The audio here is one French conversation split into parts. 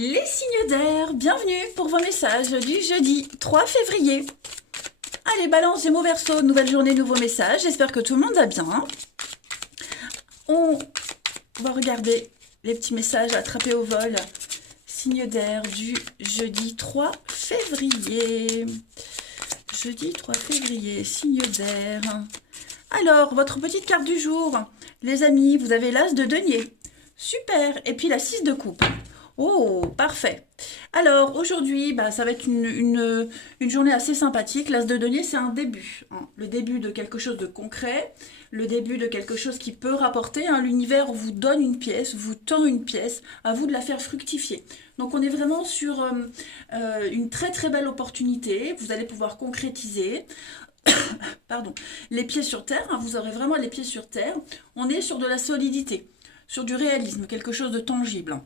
Les signes d'air, bienvenue pour vos messages du jeudi 3 février. Allez, balance Gémeaux Verseau, nouvelle journée, nouveau message. J'espère que tout le monde va bien. On va regarder les petits messages attrapés au vol. Signe d'air du jeudi 3 février. Jeudi 3 février, signe d'air. Alors, votre petite carte du jour. Les amis, vous avez l'as de denier. Super. Et puis la 6 de coupe. Oh, parfait. Alors, aujourd'hui, ça va être une journée assez sympathique. L'as de denier, c'est un début, hein. Le début de quelque chose de concret, le début de quelque chose qui peut rapporter, hein. L'univers vous donne une pièce, vous tend une pièce, à vous de la faire fructifier. Donc, on est vraiment sur une très très belle opportunité. Vous allez pouvoir concrétiser. Pardon, les pieds sur terre, hein. Vous aurez vraiment les pieds sur terre. On est sur de la solidité, sur du réalisme, quelque chose de tangible.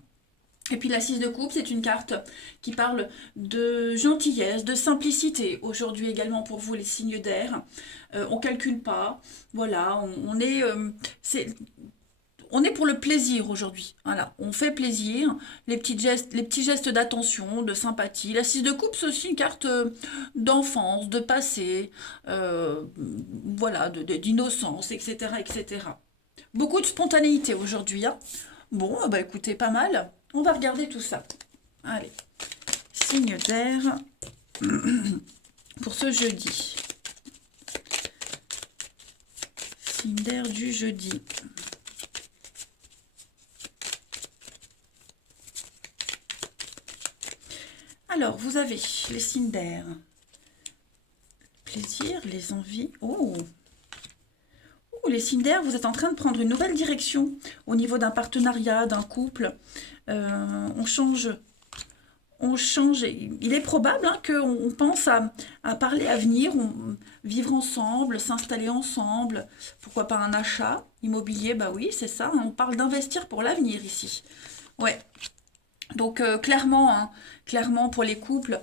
Et puis la 6 de coupe, c'est une carte qui parle de gentillesse, de simplicité. Aujourd'hui également pour vous les signes d'air. On calcule pas. Voilà, on est pour le plaisir aujourd'hui. Voilà, on fait plaisir. Les petits gestes d'attention, de sympathie. La 6 de coupe, c'est aussi une carte d'enfance, de passé, voilà, d'innocence, etc., etc. Beaucoup de spontanéité aujourd'hui, hein. Bon, écoutez, pas mal. On va regarder tout ça. Allez, signe d'air pour ce jeudi. Signe d'air du jeudi. Alors, vous avez les signes d'air. Plaisir, les envies. Oh, les signes d'air, vous êtes en train de prendre une nouvelle direction au niveau d'un partenariat, d'un couple. On change. Il est probable, hein, qu'on pense à parler à venir, vivre ensemble, s'installer ensemble. Pourquoi pas un achat immobilier? Bah oui, c'est ça. On parle d'investir pour l'avenir ici. Ouais. Donc clairement, hein, clairement pour les couples,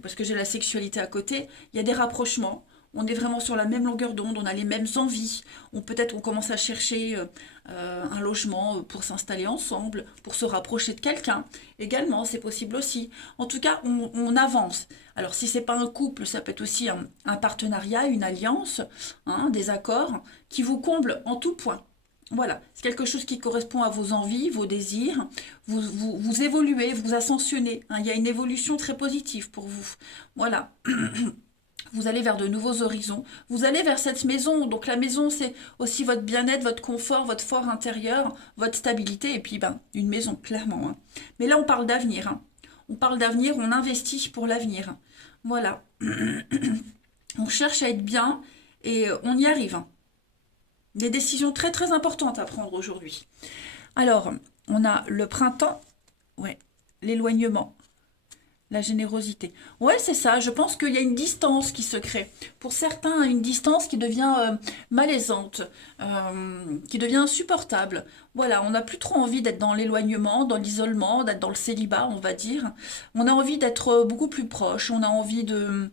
parce que j'ai la sexualité à côté, il y a des rapprochements. On est vraiment sur la même longueur d'onde, on a les mêmes envies. Peut-être on commence à chercher un logement pour s'installer ensemble, pour se rapprocher de quelqu'un. Également, c'est possible aussi. En tout cas, on avance. Alors si c'est pas un couple, ça peut être aussi un partenariat, une alliance, hein, des accords qui vous comblent en tout point. Voilà, c'est quelque chose qui correspond à vos envies, vos désirs. Vous évoluez, vous ascensionnez, hein. Il y a une évolution très positive pour vous. Voilà. Vous allez vers de nouveaux horizons. Vous allez vers cette maison. Donc la maison, c'est aussi votre bien-être, votre confort, votre fort intérieur, votre stabilité. Et puis, une maison, clairement, hein. Mais là, on parle d'avenir, hein. On parle d'avenir, on investit pour l'avenir. Voilà. On cherche à être bien et on y arrive, hein. Des décisions très très importantes à prendre aujourd'hui. Alors, on a le printemps, ouais, l'éloignement, la générosité. Ouais, c'est ça, je pense qu'il y a une distance qui se crée. Pour certains, une distance qui devient malaisante, qui devient insupportable. Voilà, on n'a plus trop envie d'être dans l'éloignement, dans l'isolement, d'être dans le célibat, on va dire. On a envie d'être beaucoup plus proche, on a envie de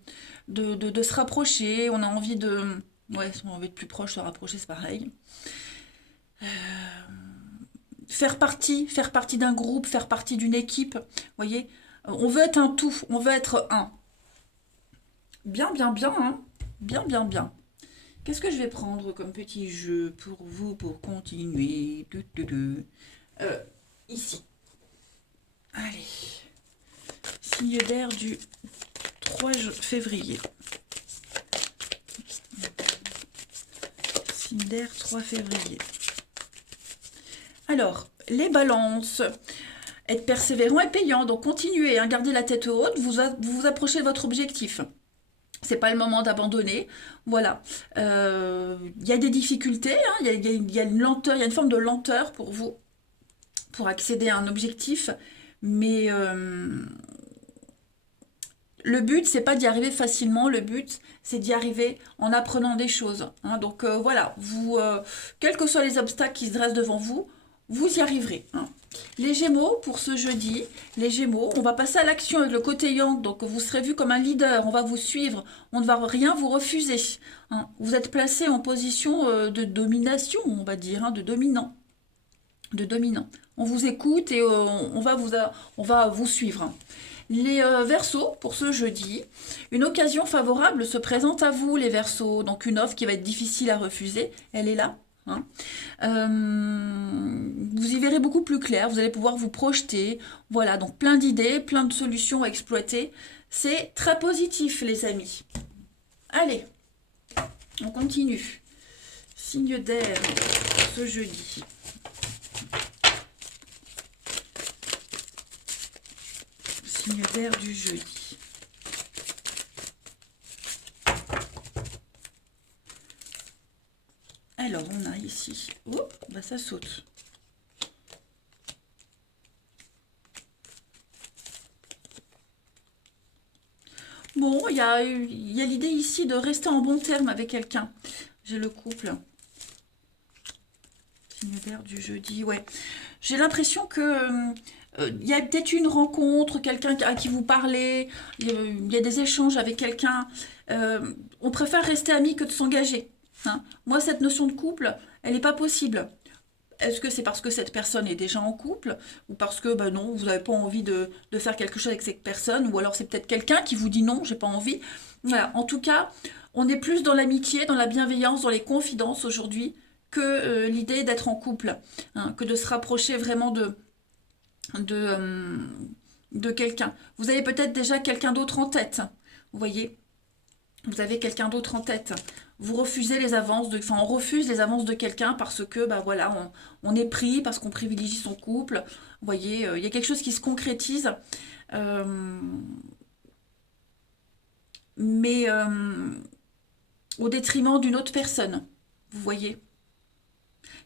se rapprocher, on a envie de... Ouais, si on a envie de plus proche, se rapprocher, c'est pareil. Faire partie d'un groupe, faire partie d'une équipe, vous voyez, on veut être un tout, on veut être un. Bien, bien, bien, hein. Bien, bien, bien. Qu'est-ce que je vais prendre comme petit jeu pour vous, pour continuer? Ici. Allez. Signe d'air du 3 février. Signe d'air 3 février. Alors, les balances. Être persévérant et payant, donc continuez, hein, gardez la tête haute, vous approchez de votre objectif. C'est pas le moment d'abandonner. Voilà. Il y a des difficultés, hein, il y a une lenteur, il y a une forme de lenteur pour vous, pour accéder à un objectif, mais le but, c'est pas d'y arriver facilement, le but, c'est d'y arriver en apprenant des choses, hein. Donc voilà, quels que soient les obstacles qui se dressent devant vous, vous y arriverez, hein. Les Gémeaux, pour ce jeudi, les Gémeaux, on va passer à l'action avec le côté Yang, donc vous serez vu comme un leader, on va vous suivre, on ne va rien vous refuser, hein. Vous êtes placé en position de domination, on va dire, hein, de dominant. on vous écoute et on va vous suivre. Les Verseaux, pour ce jeudi, une occasion favorable se présente à vous, les Verseaux. Donc une offre qui va être difficile à refuser, elle est là. Hein. Vous y verrez beaucoup plus clair, vous allez pouvoir vous projeter. Voilà, donc plein d'idées, plein de solutions à exploiter. C'est très positif, les amis. Allez, on continue. Signe d'air, ce jeudi. Signe d'air du jeudi. Alors, on a ici... Oh, bah ça saute. Bon, il y a l'idée ici de rester en bon terme avec quelqu'un. J'ai le couple. Signe d'air du jeudi, ouais. J'ai l'impression que... il y a peut-être une rencontre, quelqu'un à qui vous parlez, il y a des échanges avec quelqu'un. On préfère rester amis que de s'engager. Hein. Moi, cette notion de couple, elle n'est pas possible. Est-ce que c'est parce que cette personne est déjà en couple ou parce que ben non, vous n'avez pas envie de faire quelque chose avec cette personne ou alors c'est peut-être quelqu'un qui vous dit non, j'ai pas envie. Voilà. En tout cas, on est plus dans l'amitié, dans la bienveillance, dans les confidences aujourd'hui que l'idée d'être en couple, hein, que de se rapprocher vraiment de, de quelqu'un. Vous avez peut-être déjà quelqu'un d'autre en tête. Vous voyez, vous avez quelqu'un d'autre en tête. Vous refusez les avances, enfin on refuse les avances de quelqu'un parce que bah voilà, on est pris, parce qu'on privilégie son couple. Vous voyez, il y a quelque chose qui se concrétise, euh, mais au détriment d'une autre personne. Vous voyez,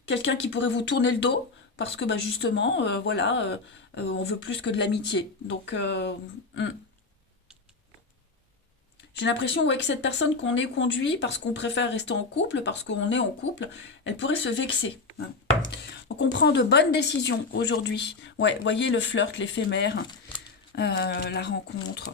quelqu'un qui pourrait vous tourner le dos parce que bah justement, voilà, on veut plus que de l'amitié. Donc j'ai l'impression ouais, que cette personne qu'on est conduit parce qu'on préfère rester en couple, parce qu'on est en couple, elle pourrait se vexer. Hein. Donc on prend de bonnes décisions aujourd'hui. Ouais, voyez le flirt, l'éphémère, la rencontre.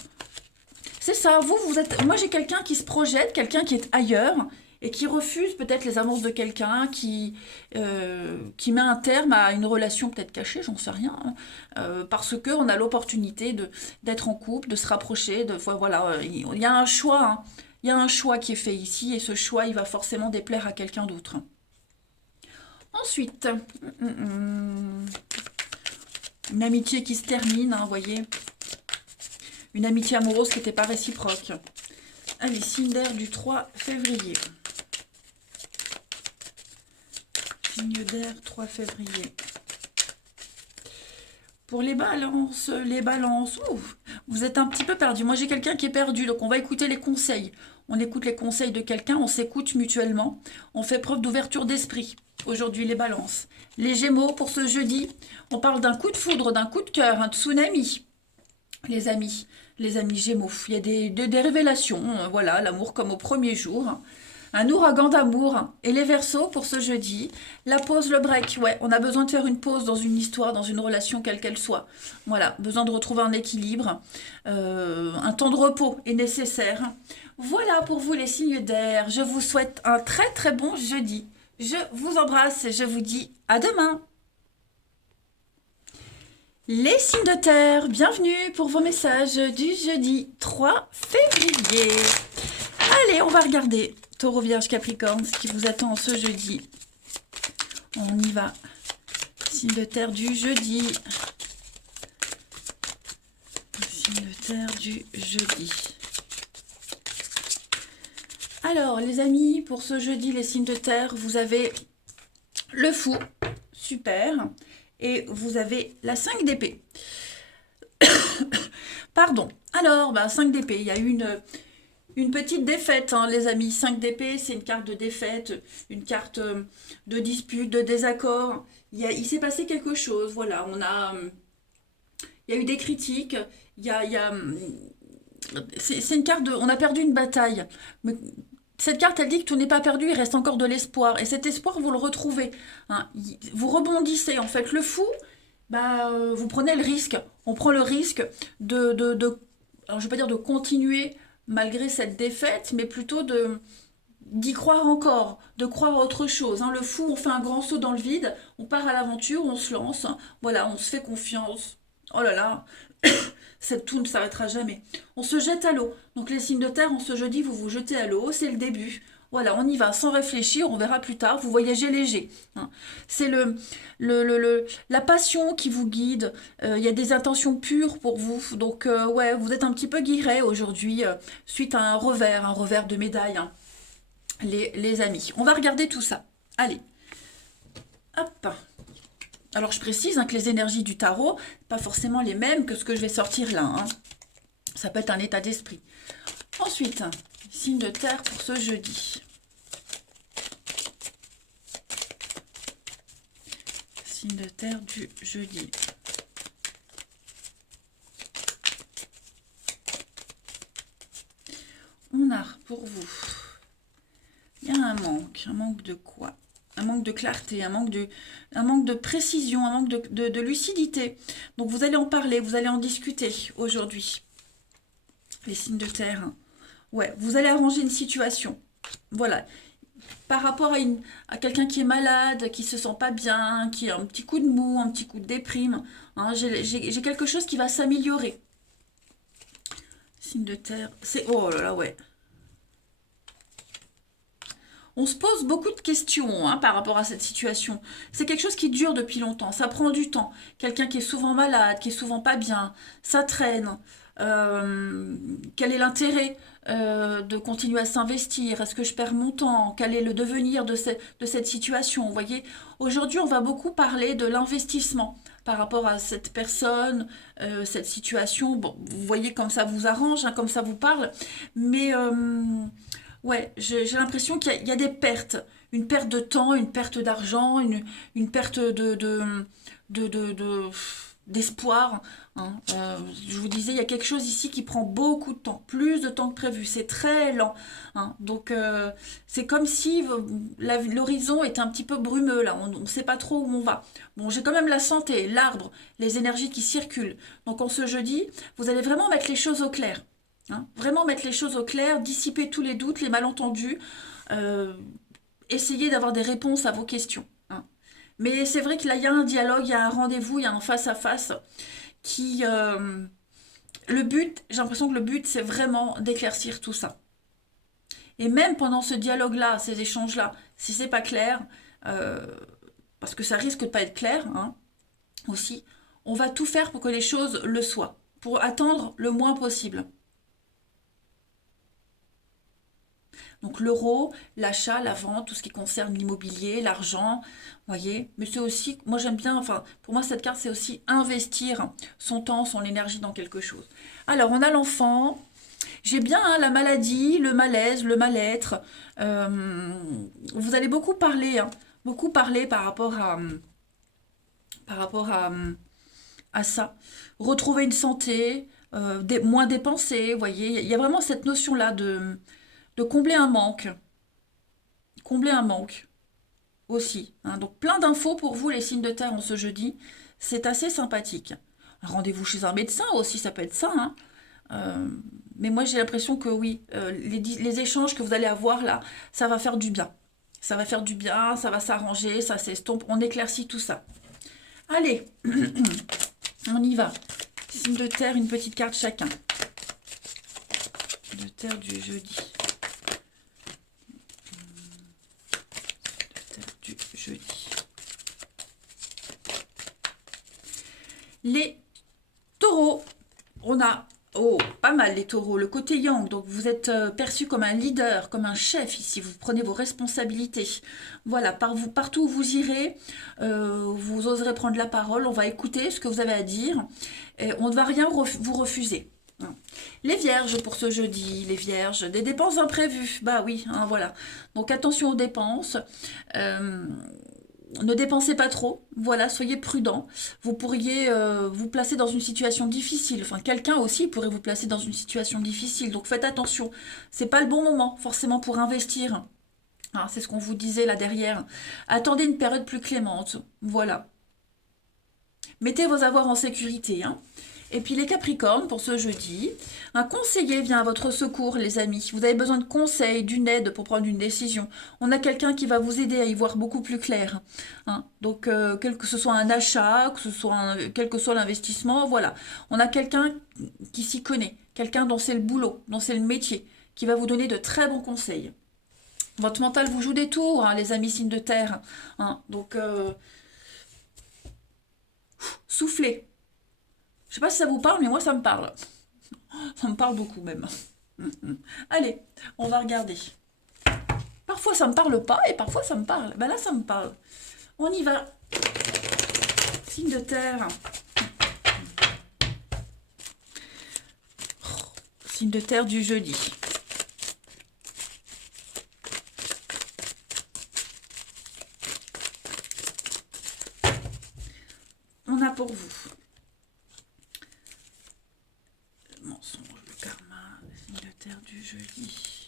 C'est ça, vous êtes... Moi j'ai quelqu'un qui se projette, quelqu'un qui est ailleurs et qui refuse peut-être les avances de quelqu'un, qui met un terme à une relation peut-être cachée, j'en sais rien, hein, parce qu'on a l'opportunité d'être en couple, de se rapprocher, voilà, il y a un choix, hein, il y a un choix qui est fait ici et ce choix il va forcément déplaire à quelqu'un d'autre. Ensuite, une amitié qui se termine, hein, vous voyez, une amitié amoureuse qui n'était pas réciproque. Allez, signe d'air du 3 février. Signe d'air 3 février. Pour les balances, vous êtes un petit peu perdu. Moi, j'ai quelqu'un qui est perdu, donc on va écouter les conseils. On écoute les conseils de quelqu'un, on s'écoute mutuellement. On fait preuve d'ouverture d'esprit. Aujourd'hui, les balances. Les Gémeaux, pour ce jeudi, on parle d'un coup de foudre, d'un coup de cœur, un tsunami. Les amis Gémeaux, il y a des révélations, voilà, l'amour comme au premier jour. Un ouragan d'amour. Et les Verseaux pour ce jeudi, la pause, le break. Ouais, on a besoin de faire une pause dans une histoire, dans une relation quelle qu'elle soit. Voilà, besoin de retrouver un équilibre. Un temps de repos est nécessaire. Voilà pour vous les signes d'air. Je vous souhaite un très très bon jeudi. Je vous embrasse et je vous dis à demain. Les signes de terre, bienvenue pour vos messages du jeudi 3 février. Allez, on va regarder Taureau, Vierge, Capricorne, ce qui vous attend ce jeudi. On y va. Signe de terre du jeudi. Signe de terre du jeudi. Alors, les amis, pour ce jeudi, les signes de terre, vous avez le fou, super, et vous avez la 5 d'épée. Pardon. Alors, 5 d'épée, il y a eu une petite défaite, hein, les amis. 5 d'épée, c'est une carte de défaite, une carte de dispute, de désaccord. Il s'est passé quelque chose, voilà. Il y a eu des critiques, c'est une carte de... On a perdu une bataille. Mais cette carte, elle dit que tout n'est pas perdu, il reste encore de l'espoir. Et cet espoir, vous le retrouvez. Hein. Vous rebondissez. En fait, le fou, vous prenez le risque. On prend le risque alors, je ne vais pas dire de continuer malgré cette défaite, mais plutôt d'y croire encore, de croire à autre chose. Hein. Le fou, on fait un grand saut dans le vide, on part à l'aventure, on se lance, voilà, on se fait confiance. Oh là là, tout ne s'arrêtera jamais. On se jette à l'eau. Donc les signes de terre, en ce jeudi, vous vous jetez à l'eau, c'est le début. Voilà, on y va sans réfléchir, on verra plus tard, vous voyagez léger. Hein. C'est la passion qui vous guide, il y a des intentions pures pour vous, donc ouais, vous êtes un petit peu guiré aujourd'hui, suite à un revers de médaille, hein, les amis. On va regarder tout ça. Allez, hop. Alors je précise hein, que les énergies du tarot, pas forcément les mêmes que ce que je vais sortir là. Hein. Ça peut être un état d'esprit. Ensuite, signe de terre pour ce jeudi. Signe de terre du jeudi. On a pour vous, il y a un manque de quoi? Un manque de clarté, un manque de précision, un manque de lucidité. Donc vous allez en parler, vous allez en discuter aujourd'hui. Les signes de terre. Hein. Ouais, vous allez arranger une situation. Voilà. Par rapport à quelqu'un qui est malade, qui se sent pas bien, qui a un petit coup de mou, un petit coup de déprime, hein, j'ai quelque chose qui va s'améliorer. Signe de terre. C'est... Oh là là, ouais. On se pose beaucoup de questions hein, par rapport à cette situation. C'est quelque chose qui dure depuis longtemps, ça prend du temps. Quelqu'un qui est souvent malade, qui est souvent pas bien, ça traîne. Quel est l'intérêt de continuer à s'investir? Est-ce que je perds mon temps? Quel est le devenir de cette situation? Vous voyez, aujourd'hui, on va beaucoup parler de l'investissement par rapport à cette personne, cette situation. Bon, vous voyez comme ça vous arrange, hein, comme ça vous parle. Mais ouais, j'ai l'impression qu'il y a des pertes. Une perte de temps, une perte d'argent, une perte de, d'espoir. Hein. Je vous disais, il y a quelque chose ici qui prend beaucoup de temps, plus de temps que prévu. C'est très lent. Hein. Donc, c'est comme si l'horizon était un petit peu brumeux, là. On ne sait pas trop où on va. Bon, j'ai quand même la santé, l'arbre, les énergies qui circulent. Donc, en ce jeudi, vous allez vraiment mettre les choses au clair. Hein. Vraiment mettre les choses au clair, dissiper tous les doutes, les malentendus, euh, essayer d'avoir des réponses à vos questions. Hein. Mais c'est vrai qu'il y a un dialogue, il y a un rendez-vous, il y a un face-à-face qui... le but, j'ai l'impression que le but, c'est vraiment d'éclaircir tout ça. Et même pendant ce dialogue-là, ces échanges-là, si c'est pas clair, euh, parce que ça risque de pas être clair, hein, aussi, on va tout faire pour que les choses le soient, pour attendre le moins possible. Donc l'euro, l'achat, la vente, tout ce qui concerne l'immobilier, l'argent, voyez. Mais c'est aussi, moi j'aime bien, enfin, pour moi cette carte c'est aussi investir son temps, son énergie dans quelque chose. Alors on a l'enfant, j'ai bien hein, la maladie, le malaise, le mal-être. Vous allez beaucoup parler par rapport à ça. Retrouver une santé, moins dépensée, vous voyez. Il y a vraiment cette notion-là de combler un manque. Combler un manque aussi. Hein. Donc plein d'infos pour vous, les signes de terre, en ce jeudi. C'est assez sympathique. Rendez-vous chez un médecin aussi, ça peut être ça. Hein. Euh, mais moi, j'ai l'impression que oui, les échanges que vous allez avoir là, ça va faire du bien. Ça va faire du bien, ça va s'arranger, ça s'estompe, on éclaircit tout ça. Allez, on y va. Signe de terre, une petite carte chacun. Signe de terre du jeudi. Du jeudi. Les taureaux, on a pas mal les taureaux, le côté yang, donc vous êtes perçu comme un leader, comme un chef ici, vous prenez vos responsabilités. Voilà, partout où vous irez, vous oserez prendre la parole, on va écouter ce que vous avez à dire, et on ne va rien vous refuser. Hein. Les vierges pour ce jeudi, les vierges, des dépenses imprévues, bah oui, hein, voilà. Donc attention aux dépenses. Ne dépensez pas trop, voilà, soyez prudent. Vous pourriez vous placer dans une situation difficile. Enfin, quelqu'un aussi pourrait vous placer dans une situation difficile. Donc faites attention. C'est pas le bon moment forcément pour investir. Hein, c'est ce qu'on vous disait là derrière. Attendez une période plus clémente. Voilà. Mettez vos avoirs en sécurité. Hein. Et puis les Capricornes, pour ce jeudi, un conseiller vient à votre secours, les amis. Vous avez besoin de conseils, d'une aide pour prendre une décision. On a quelqu'un qui va vous aider à y voir beaucoup plus clair. Hein. Donc, quel que ce soit un achat, quel que soit l'investissement, voilà. On a quelqu'un qui s'y connaît, quelqu'un dont c'est le boulot, dont c'est le métier, qui va vous donner de très bons conseils. Votre mental vous joue des tours, hein, les amis signes de terre. Hein. Donc, soufflez. Je sais pas si ça vous parle, mais moi ça me parle. Ça me parle beaucoup même. Allez, on va regarder. Parfois ça me parle pas et parfois ça me parle. Ben là ça me parle. On y va. Signe de terre. Signe de terre du jeudi. On a pour vous. Le mensonge, le karma, signe de terre du jeudi.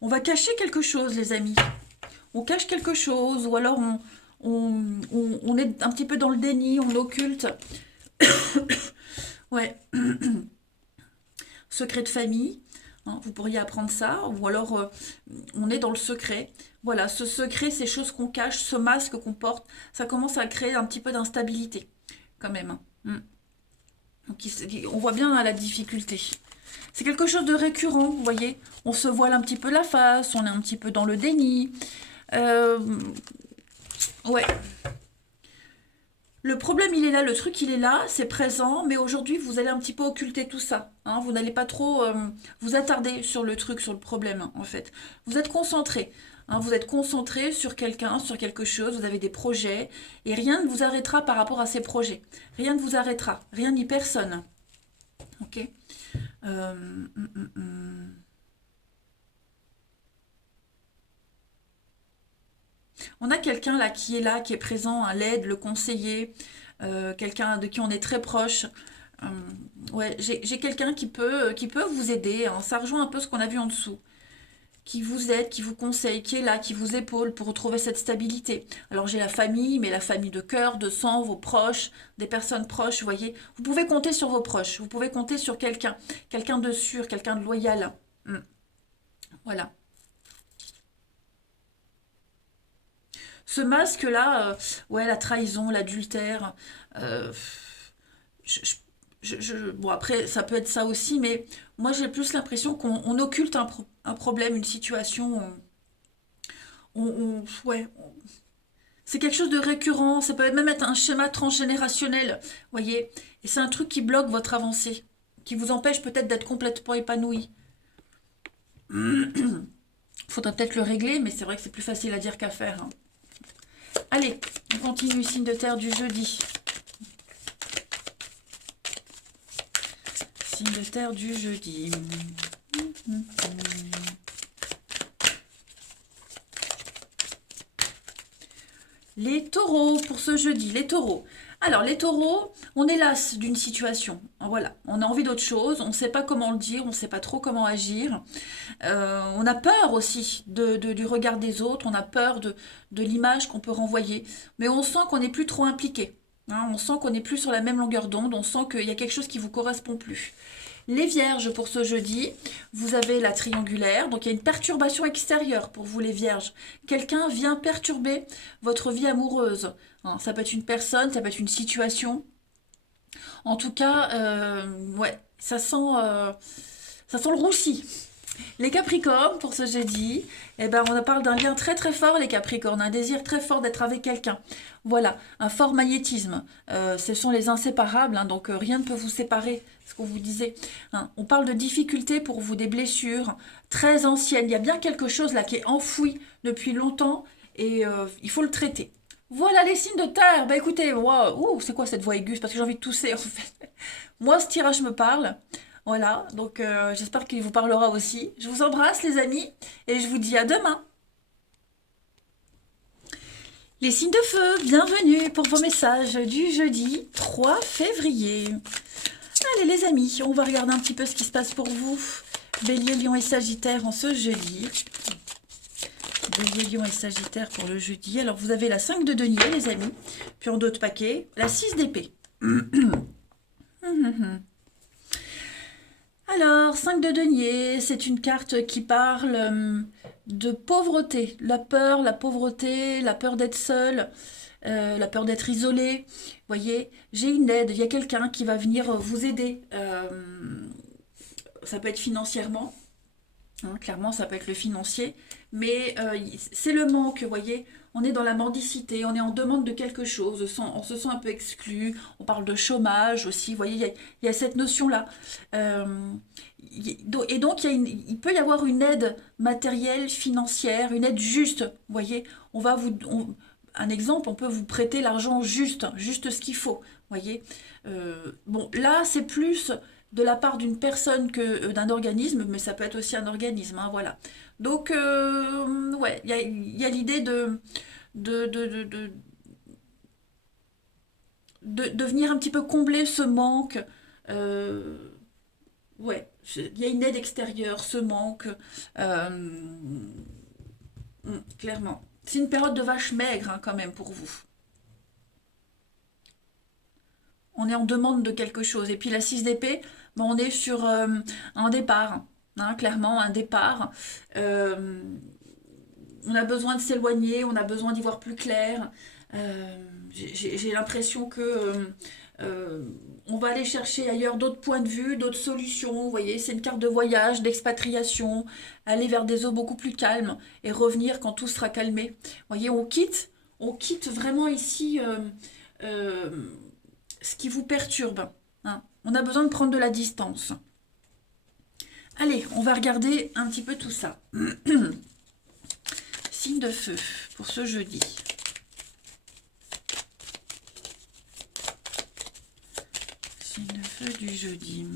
On va cacher quelque chose, les amis. On cache quelque chose, ou alors on est un petit peu dans le déni, on occulte. Ouais. Secret de famille, hein, vous pourriez apprendre ça, ou alors on est dans le secret. Voilà, ce secret, ces choses qu'on cache, ce masque qu'on porte, ça commence à créer un petit peu d'instabilité, quand même. Hein. Donc, on voit bien la difficulté. C'est quelque chose de récurrent, vous voyez. On se voile un petit peu la face, on est un petit peu dans le déni. Ouais. Le problème, il est là, le truc, il est là, c'est présent, mais aujourd'hui, vous allez un petit peu occulter tout ça. Hein, vous n'allez pas trop vous attarder sur le truc, sur le problème, hein, en fait. Vous êtes concentré. Hein, vous êtes concentré sur quelqu'un, sur quelque chose, vous avez des projets, et rien ne vous arrêtera par rapport à ces projets. Rien ne vous arrêtera, rien ni personne. Ok. Euh, hum, hum, hum. On a quelqu'un là, qui est présent, à l'aide, le conseiller, quelqu'un de qui on est très proche. Euh, ouais, j'ai quelqu'un qui peut vous aider. Hein. Ça rejoint un peu ce qu'on a vu en dessous. Qui vous aide, qui vous conseille, qui est là, qui vous épaule pour retrouver cette stabilité. Alors j'ai la famille, mais la famille de cœur, de sang, vos proches, des personnes proches, vous voyez. Vous pouvez compter sur vos proches, vous pouvez compter sur quelqu'un, quelqu'un de sûr, quelqu'un de loyal. Hmm. Voilà. Ce masque-là, ouais, la trahison, l'adultère, euh, je- bon après, ça peut être ça aussi, mais moi j'ai plus l'impression qu'on occulte un problème, une situation. Ouais, c'est quelque chose de récurrent, ça peut même être un schéma transgénérationnel, voyez, et c'est un truc qui bloque votre avancée, qui vous empêche peut-être d'être complètement épanoui. Faudra peut-être le régler, mais c'est vrai que c'est plus facile à dire qu'à faire. Hein. Allez, on continue, signe de terre du jeudi. Signe de terre du jeudi. Les taureaux pour ce jeudi, les taureaux. Alors les taureaux, on est las d'une situation. Voilà, on a envie d'autre chose, on ne sait pas comment le dire, on ne sait pas trop comment agir. On a peur aussi du regard des autres, on a peur de l'image qu'on peut renvoyer. Mais on sent qu'on n'est plus trop impliqué. Hein, on sent qu'on n'est plus sur la même longueur d'onde, on sent qu'il y a quelque chose qui ne vous correspond plus. Les vierges pour ce jeudi, vous avez la triangulaire, donc il y a une perturbation extérieure pour vous les vierges. Quelqu'un vient perturber votre vie amoureuse. Hein, ça peut être une personne, ça peut être une situation. En tout cas, ouais, ça sent le roussi. Les Capricornes, pour ce jeudi, eh ben, on parle d'un lien très très fort, les Capricornes, un désir très fort d'être avec quelqu'un. Voilà, un fort magnétisme. Ce sont les inséparables, hein, donc rien ne peut vous séparer, ce qu'on vous disait. Hein. On parle de difficultés pour vous, des blessures très anciennes. Il y a bien quelque chose là qui est enfoui depuis longtemps et il faut le traiter. Voilà les signes de terre. Bah écoutez, wow, c'est quoi cette voix aiguë? C'est parce que j'ai envie de tousser en fait. Moi, ce tirage me parle. Voilà, donc j'espère qu'il vous parlera aussi. Je vous embrasse les amis et je vous dis à demain. Les signes de feu, bienvenue pour vos messages du jeudi 3 février. Allez les amis, on va regarder un petit peu ce qui se passe pour vous. Bélier, Lion et Sagittaire en ce jeudi. Bélier, Lion et Sagittaire pour le jeudi. Alors vous avez la 5 de denier les amis. Puis en d'autres paquets, la 6 d'épée. Alors, 5 de denier, c'est une carte qui parle de pauvreté. La peur, la pauvreté, la peur d'être seul, la peur d'être isolé. Vous voyez, j'ai une aide, il y a quelqu'un qui va venir vous aider. Ça peut être financièrement, hein, clairement ça peut être le financier, mais c'est le manque, vous voyez. On est dans la mendicité, on est en demande de quelque chose, on se sent un peu exclu, on parle de chômage aussi, vous voyez, il y a cette notion-là. Et donc, il peut y avoir une aide matérielle, financière, une aide juste, vous voyez. Un exemple, on peut vous prêter l'argent juste, juste ce qu'il faut, vous voyez. Bon, là, c'est plus de la part d'une personne que d'un organisme, mais ça peut être aussi un organisme, hein, voilà. Donc, ouais, il y a l'idée de, de, de, de, de venir un petit peu combler ce manque. euh, ouais, il y a une aide extérieure, ce manque, clairement. C'est une période de vache maigre, hein, quand même, pour vous. On est en demande de quelque chose. Et puis la 6 d'épée, bon, on est sur un départ, hein, clairement, un départ. Euh, on a besoin de s'éloigner, on a besoin d'y voir plus clair. J'ai l'impression que euh, on va aller chercher ailleurs d'autres points de vue, d'autres solutions. Vous voyez, c'est une carte de voyage, d'expatriation, aller vers des eaux beaucoup plus calmes et revenir quand tout sera calmé. Vous voyez, on quitte vraiment ici euh, ce qui vous perturbe, hein. On a besoin de prendre de la distance. Allez, on va regarder un petit peu tout ça. Signe de feu pour ce jeudi. Signe de feu du jeudi.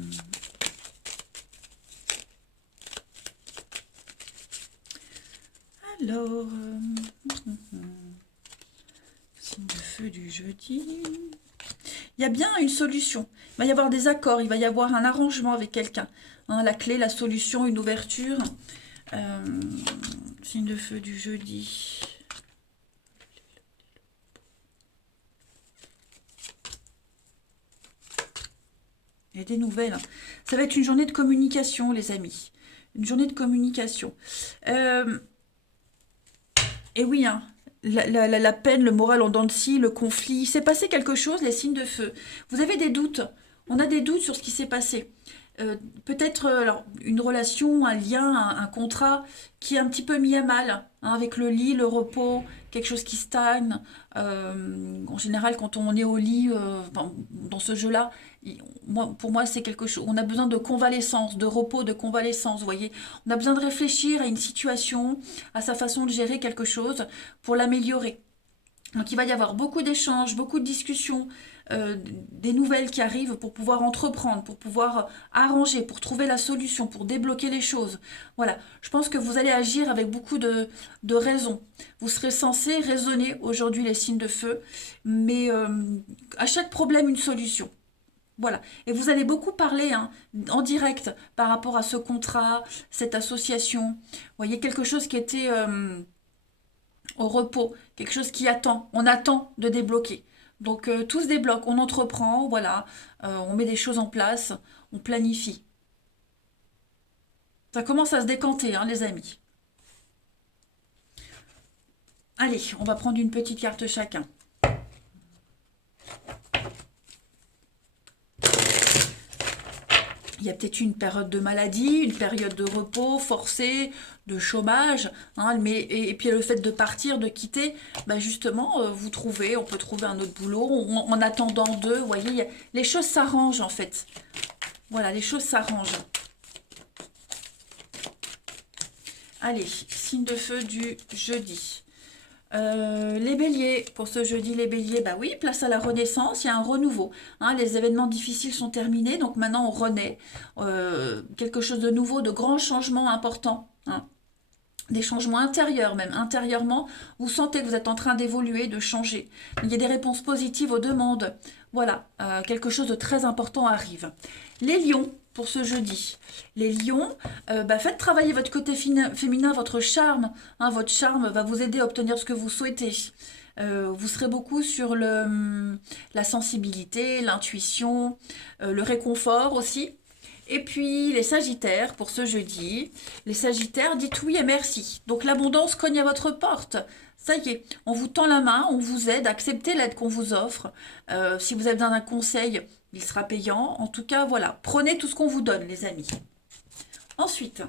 Alors, signe de feu du jeudi. Il y a bien une solution. Il va y avoir des accords, il va y avoir un arrangement avec quelqu'un, hein, la clé, la solution, une ouverture. Euh, Signe de feu du jeudi. Il y a des nouvelles. Ça va être une journée de communication, les amis. Une journée de communication. Et oui, hein, la peine, le moral en dents de scie, le conflit. Il s'est passé quelque chose, les signes de feu. Vous avez des doutes. On a des doutes sur ce qui s'est passé. Peut-être alors, une relation, un lien, un contrat qui est un petit peu mis à mal, hein, avec le lit, le repos, quelque chose qui stagne. En général, quand on est au lit, dans ce jeu-là, pour moi, c'est quelque chose. On a besoin de convalescence, de repos, de convalescence, vous voyez. On a besoin de réfléchir à une situation, à sa façon de gérer quelque chose pour l'améliorer. Donc il va y avoir beaucoup d'échanges, beaucoup de discussions, des nouvelles qui arrivent pour pouvoir entreprendre, pour pouvoir arranger, pour trouver la solution, pour débloquer les choses. Voilà, je pense que vous allez agir avec beaucoup de raison. Vous serez censé raisonner aujourd'hui les signes de feu, mais à chaque problème une solution. Voilà. Et vous allez beaucoup parler, hein, en direct par rapport à ce contrat, cette association. Vous voyez, quelque chose qui était au repos, quelque chose qui attend. On attend de débloquer. Donc tout se débloque, on entreprend, voilà, on met des choses en place, on planifie. Ça commence à se décanter, hein, les amis. Allez, on va prendre une petite carte chacun. Il y a peut-être une période de maladie, une période de repos forcé, de chômage, hein, et puis le fait de partir, de quitter, bah justement, on peut trouver un autre boulot, en attendant d'eux, vous voyez, les choses s'arrangent en fait. Voilà, les choses s'arrangent. Allez, signe de feu du jeudi. Les béliers, pour ce jeudi, les béliers, bah oui, place à la renaissance, il y a un renouveau, hein, les événements difficiles sont terminés, donc maintenant on renaît, quelque chose de nouveau, de grands changements importants, hein. Des changements intérieurs même, intérieurement, vous sentez que vous êtes en train d'évoluer, de changer. Il y a des réponses positives aux demandes, Voilà, quelque chose de très important arrive. Les lions, pour ce jeudi. Les lions, faites travailler votre côté féminin, votre charme. Hein, votre charme va vous aider à obtenir ce que vous souhaitez. Vous serez beaucoup sur la sensibilité, l'intuition, le réconfort aussi. Et puis les Sagittaires, pour ce jeudi, les Sagittaires, dites oui et merci. Donc l'abondance cogne à votre porte. Ça y est, on vous tend la main, on vous aide, acceptez l'aide qu'on vous offre. Si vous avez besoin d'un conseil, il sera payant. En tout cas, voilà, prenez tout ce qu'on vous donne, les amis. Ensuite,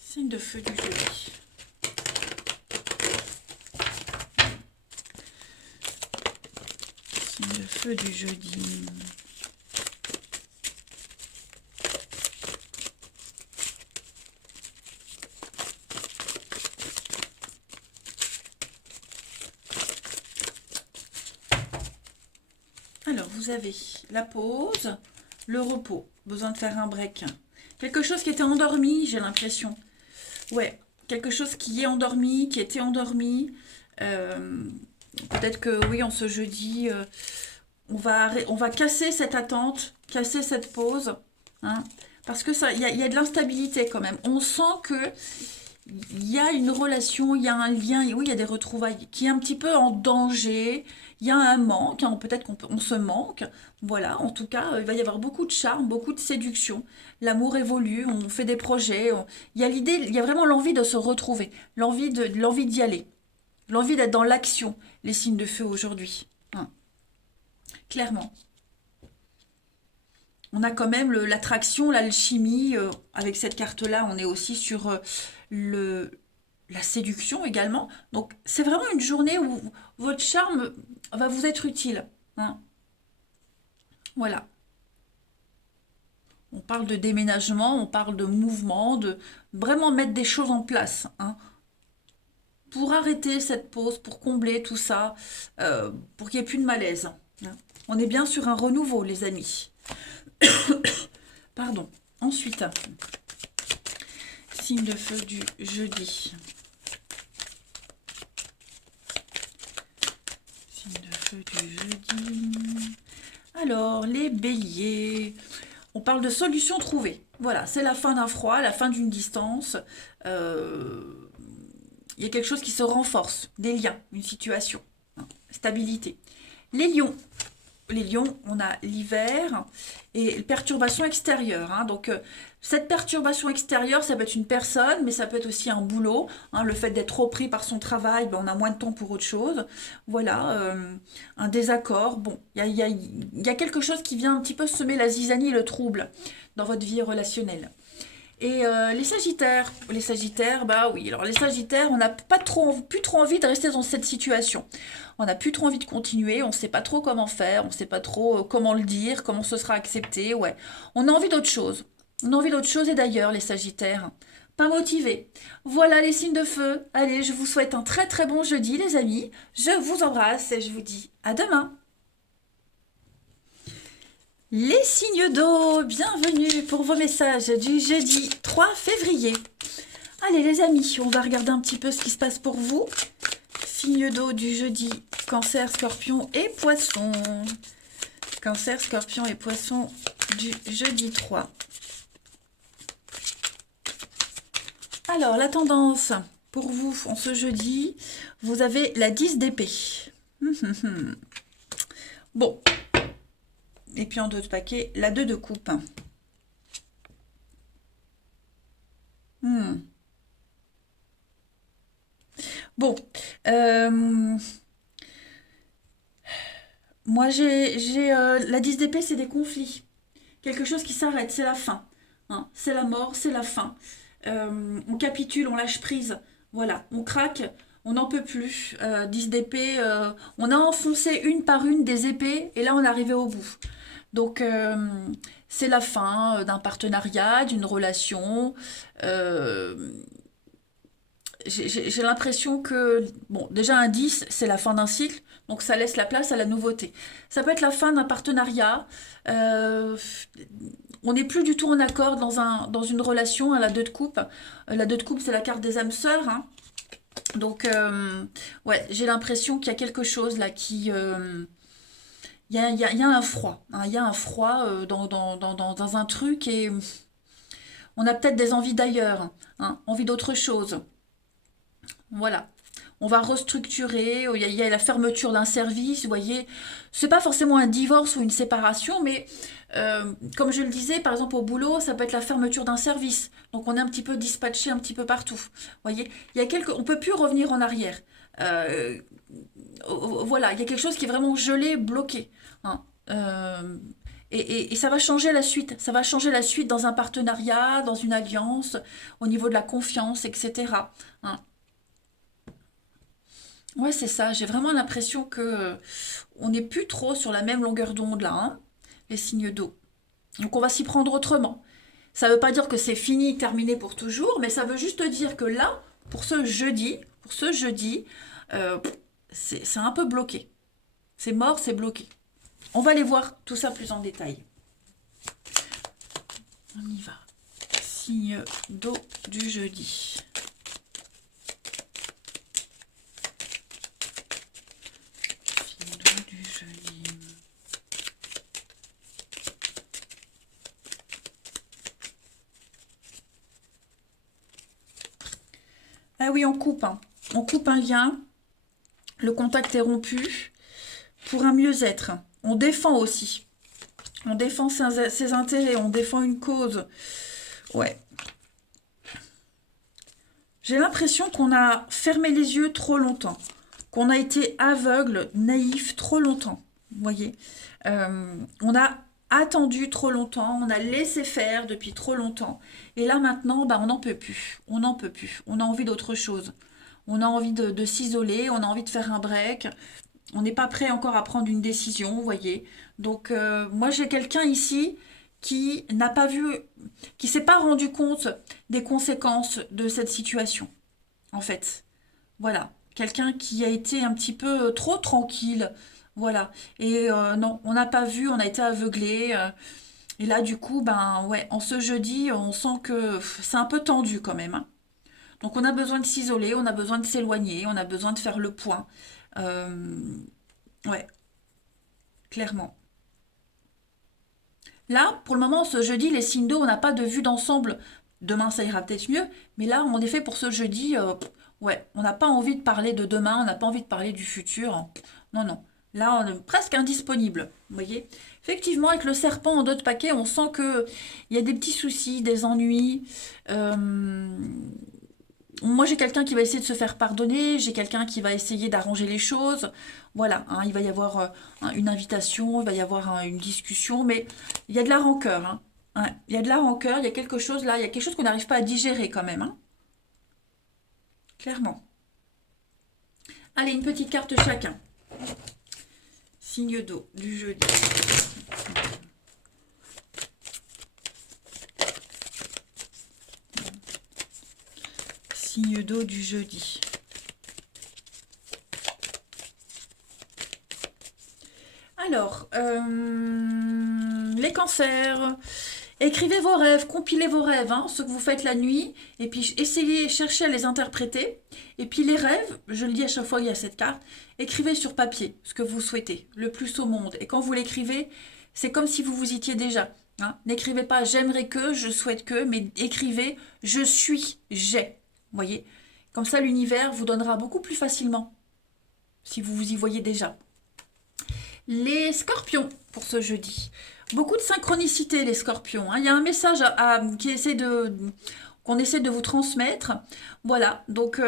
signe de feu du jeudi. Signe de feu du jeudi. Alors, vous avez la pause, le repos, besoin de faire un break. Quelque chose qui était endormi, j'ai l'impression. Ouais, quelque chose qui est endormi, qui était endormi. Peut-être que oui, en ce jeudi, on va casser cette attente, casser cette pause. Hein, parce que ça, y a de l'instabilité quand même. On sent que il y a une relation, il y a un lien, oui, il y a des retrouvailles qui est un petit peu en danger. Il y a un manque, hein, peut-être on se manque. Voilà, en tout cas, il va y avoir beaucoup de charme, beaucoup de séduction. L'amour évolue, on fait des projets. Il y a l'idée, il y a vraiment l'envie de se retrouver, l'envie d'y aller, l'envie d'être dans l'action, les signes de feu aujourd'hui. Hein, clairement. On a quand même l'attraction, l'alchimie. Avec cette carte-là, on est aussi sur le, la séduction également. Donc, c'est vraiment une journée où votre charme va vous être utile. Hein. Voilà. On parle de déménagement, on parle de mouvement, de vraiment mettre des choses en place. Hein, pour arrêter cette pause, pour combler tout ça, pour qu'il n'y ait plus de malaise. Hein. On est bien sur un renouveau, les amis. Pardon. Ensuite, signe de feu du jeudi. Signe de feu du jeudi. Alors, les béliers. On parle de solutions trouvées. Voilà, c'est la fin d'un froid, la fin d'une distance. Il y a quelque chose qui se renforce, des liens, une situation, hein, stabilité. Les lions. Les lions, on a l'hiver et perturbation extérieure. Hein. Donc, cette perturbation extérieure, ça peut être une personne, mais ça peut être aussi un boulot. Hein. Le fait d'être trop pris par son travail, ben, on a moins de temps pour autre chose. Voilà, un désaccord. Bon, il y a quelque chose qui vient un petit peu semer la zizanie et le trouble dans votre vie relationnelle. Et les Sagittaires, bah oui, alors les Sagittaires, on n'a pas plus trop envie de rester dans cette situation. On n'a plus trop envie de continuer, on ne sait pas trop comment faire, on ne sait pas trop comment le dire, comment ce sera accepté, ouais. On a envie d'autre chose. On a envie d'autre chose et d'ailleurs, les Sagittaires, pas motivés. Voilà les signes de feu. Allez, je vous souhaite un très très bon jeudi, les amis. Je vous embrasse et je vous dis à demain. Les signes d'eau, bienvenue pour vos messages du jeudi 3 février. Allez les amis, on va regarder un petit peu ce qui se passe pour vous. Signes d'eau du jeudi, Cancer, Scorpion et Poisson. Cancer, Scorpion et Poisson du jeudi 3. Alors, la tendance pour vous en ce jeudi, vous avez la 10 d'épée. Bon. Et puis en deux de paquet, la 2 de coupe. Bon. Moi, j'ai la 10 d'épée, c'est des conflits. Quelque chose qui s'arrête, c'est la fin. Hein, c'est la mort, c'est la fin. On capitule, on lâche prise. Voilà, on craque, on n'en peut plus. 10 d'épée, on a enfoncé une par une des épées et là on est arrivé au bout. Donc c'est la fin d'un partenariat, d'une relation. J'ai l'impression que, bon, déjà un 10, c'est la fin d'un cycle, donc ça laisse la place à la nouveauté. Ça peut être la fin d'un partenariat. On n'est plus du tout en accord dans une relation, hein, la 2 de coupe. La 2 de coupe, c'est la carte des âmes sœurs. Hein. Donc, ouais, j'ai l'impression qu'il y a quelque chose là qui... il y a un froid, hein, il y a un froid dans un truc et on a peut-être des envies d'ailleurs, hein, envie d'autre chose. Voilà. On va restructurer, il y a la fermeture d'un service, vous voyez. C'est pas forcément un divorce ou une séparation, mais comme je le disais, par exemple au boulot, ça peut être la fermeture d'un service. Donc on est un petit peu dispatché un petit peu partout. Vous voyez, on peut plus revenir en arrière. Euh, voilà, il y a quelque chose qui est vraiment gelé, bloqué, hein. Et ça va changer la suite. Ça va changer la suite dans un partenariat, dans une alliance, au niveau de la confiance, etc. Hein. Ouais, c'est ça. J'ai vraiment l'impression que on n'est plus trop sur la même longueur d'onde là, hein, les signes d'eau. Donc on va s'y prendre autrement. Ça ne veut pas dire que c'est fini, terminé pour toujours, mais ça veut juste dire que là, pour ce jeudi, euh, c'est un peu bloqué. C'est mort, c'est bloqué. On va aller voir tout ça plus en détail. On y va. Signe d'eau du jeudi. Signe d'eau du jeudi. Ah oui, on coupe, hein. On coupe un lien. Le contact est rompu pour un mieux-être. On défend aussi. On défend ses intérêts, on défend une cause. Ouais. J'ai l'impression qu'on a fermé les yeux trop longtemps, qu'on a été aveugle, naïf trop longtemps. Vous voyez. On a attendu trop longtemps, on a laissé faire depuis trop longtemps. Et là maintenant, bah, on n'en peut plus. On n'en peut plus. On a envie d'autre chose. On a envie de s'isoler, on a envie de faire un break. On n'est pas prêt encore à prendre une décision, vous voyez. Donc, moi, j'ai quelqu'un ici qui n'a pas vu, qui s'est pas rendu compte des conséquences de cette situation, en fait. Voilà. Quelqu'un qui a été un petit peu trop tranquille. Voilà. Et non, on n'a pas vu, on a été aveuglé. Et là, du coup, ben ouais, en ce jeudi, on sent que c'est un peu tendu quand même, hein. Donc, on a besoin de s'isoler, on a besoin de s'éloigner, on a besoin de faire le point. Euh, ouais, clairement. Là, pour le moment, ce jeudi, les signes d'eau, on n'a pas de vue d'ensemble. Demain, ça ira peut-être mieux. Mais là, en effet, pour ce jeudi, ouais, on n'a pas envie de parler de demain, on n'a pas envie de parler du futur. Non, non. Là, on est presque indisponible. Vous voyez? Effectivement, avec le serpent en dos de paquet, on sent que il y a des petits soucis, des ennuis. Euh, Moi, j'ai quelqu'un qui va essayer de se faire pardonner, j'ai quelqu'un qui va essayer d'arranger les choses. Voilà, hein, il va y avoir une invitation, il va y avoir une discussion, mais il y a de la rancœur, hein. Hein, il y a de la rancœur, il y a quelque chose là, il y a quelque chose qu'on n'arrive pas à digérer quand même, hein, clairement. Allez, une petite carte chacun. Signe d'eau du jeudi. Signe d'eau du jeudi. Alors, les cancers. Écrivez vos rêves, compilez vos rêves, hein, ce que vous faites la nuit, et puis essayez, cherchez à les interpréter. Et puis les rêves, je le dis à chaque fois qu'il y a cette carte, écrivez sur papier ce que vous souhaitez, le plus au monde. Et quand vous l'écrivez, c'est comme si vous vous y étiez déjà, hein. N'écrivez pas j'aimerais que, je souhaite que, mais écrivez je suis, j'ai. Vous voyez? Comme ça, l'univers vous donnera beaucoup plus facilement, si vous vous y voyez déjà. Les scorpions pour ce jeudi. Beaucoup de synchronicité, les scorpions, hein. Il y a un message qu'on essaie de vous transmettre. Voilà, donc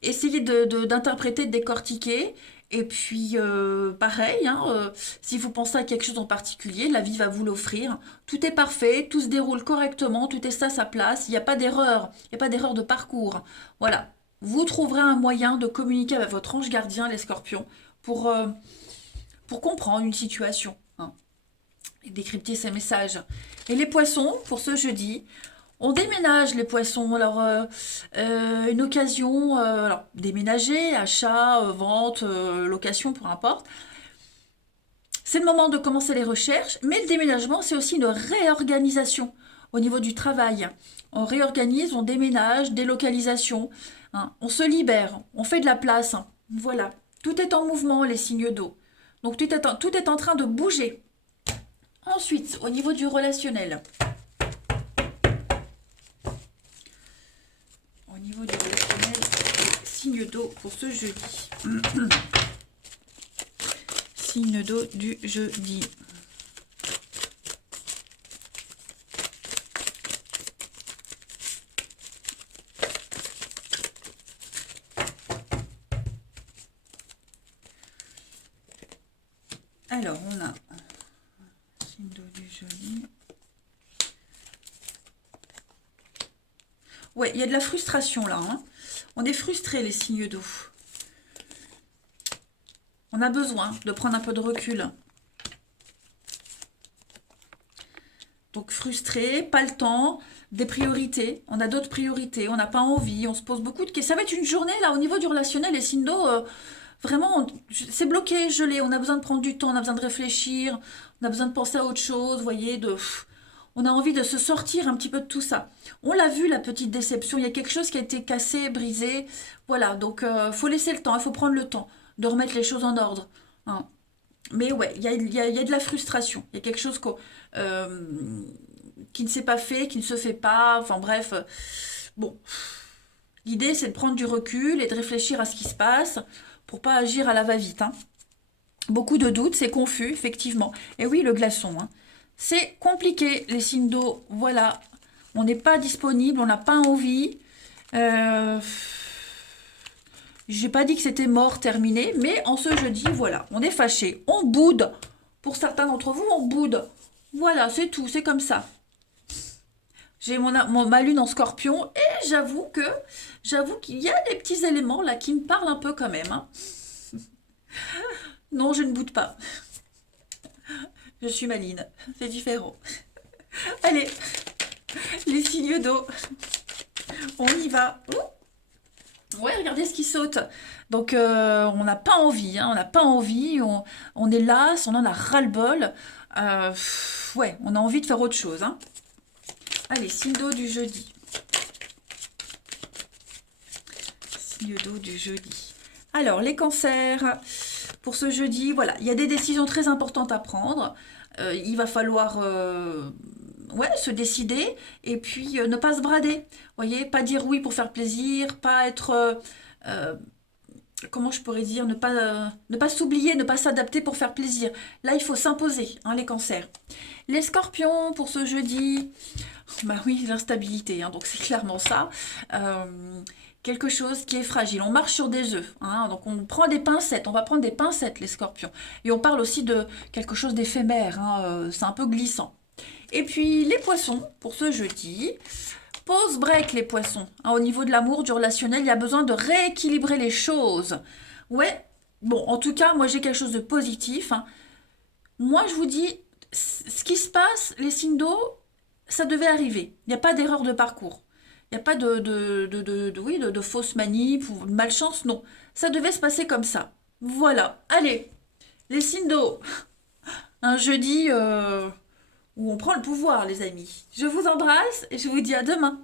essayez d'interpréter, de décortiquer. Et puis, pareil, hein, si vous pensez à quelque chose en particulier, la vie va vous l'offrir. Tout est parfait, tout se déroule correctement, tout est à sa place. Il n'y a pas d'erreur, il n'y a pas d'erreur de parcours. Voilà, vous trouverez un moyen de communiquer avec votre ange gardien, les scorpions, pour, euh, pour comprendre une situation, hein, et décrypter ces messages. Et les poissons, pour ce jeudi, on déménage les poissons. Alors, une occasion, alors, déménager, achat, vente, location, peu importe. C'est le moment de commencer les recherches, mais le déménagement, c'est aussi une réorganisation. au niveau du travail. On réorganise, on déménage, délocalisation, hein. On se libère, on fait de la place, hein. Voilà, tout est en mouvement, les signes d'eau. Donc tout est en train de bouger. Ensuite, au niveau du relationnel. Au niveau du relationnel, signe d'eau pour ce jeudi. Signe d'eau du jeudi. Alors, on a signe d'eau du jeudi. Ouais, il y a de la frustration là, hein. On est frustré, les signes d'eau. On a besoin de prendre un peu de recul. Donc frustré, pas le temps, des priorités. On a d'autres priorités, on n'a pas envie, on se pose beaucoup de questions. Ça va être une journée là au niveau du relationnel, les signes d'eau, vraiment, c'est bloqué, gelé. On a besoin de prendre du temps, on a besoin de réfléchir, on a besoin de penser à autre chose, vous voyez, on a envie de se sortir un petit peu de tout ça. On l'a vu, la petite déception, il y a quelque chose qui a été cassé, brisé. Voilà, donc faut laisser le temps, il faut prendre le temps de remettre les choses en ordre, hein. Mais ouais, il y a de la frustration. Il y a quelque chose qui ne s'est pas fait, qui ne se fait pas. Enfin bref, bon. L'idée, c'est de prendre du recul et de réfléchir à ce qui se passe pour pas agir à la va-vite, hein. Beaucoup de doutes, c'est confus, effectivement. Et oui, le glaçon, hein. C'est compliqué, les signes d'eau. Voilà. On n'est pas disponible, on n'a pas envie. J'ai pas dit que c'était mort, terminé, mais en ce jeudi, voilà, on est fâché, on boude. Pour certains d'entre vous, on boude. Voilà, c'est tout, c'est comme ça. J'ai ma lune en scorpion et j'avoue qu'il y a des petits éléments là qui me parlent un peu quand même, hein. Non, je ne boude pas. Je suis maline, c'est différent. Allez, les signes d'eau, on y va. Ouais, regardez ce qui saute. Donc, on n'a pas envie, hein, on n'a pas envie, on est las, on en a ras-le-bol. Ouais, on a envie de faire autre chose, hein. Allez, signe d'eau du jeudi. Signe d'eau du jeudi. Alors, les cancers, pour ce jeudi, voilà, il y a des décisions très importantes à prendre. Il va falloir ouais, se décider et puis ne pas se brader. Vous voyez, pas dire oui pour faire plaisir, pas être... comment je pourrais dire, ne pas s'oublier, ne pas s'adapter pour faire plaisir. Là, il faut s'imposer, hein, les cancers. Les scorpions, pour ce jeudi, bah oui, l'instabilité, hein, donc c'est clairement ça. Quelque chose qui est fragile. On marche sur des œufs, hein, donc on prend des pincettes, on va prendre des pincettes, les scorpions. Et on parle aussi de quelque chose d'éphémère, hein, c'est un peu glissant. Et puis les poissons, pour ce jeudi, pause break les poissons, hein, au niveau de l'amour, du relationnel, il y a besoin de rééquilibrer les choses. Ouais, bon, en tout cas, moi j'ai quelque chose de positif, hein. Moi je vous dis, ce qui se passe, les signes d'eau, ça devait arriver. Il n'y a pas d'erreur de parcours. Il n'y a pas oui, de fausse manip ou de malchance, non. Ça devait se passer comme ça. Voilà. Allez, les signes d'eau. Un jeudi où on prend le pouvoir, les amis. Je vous embrasse et je vous dis à demain.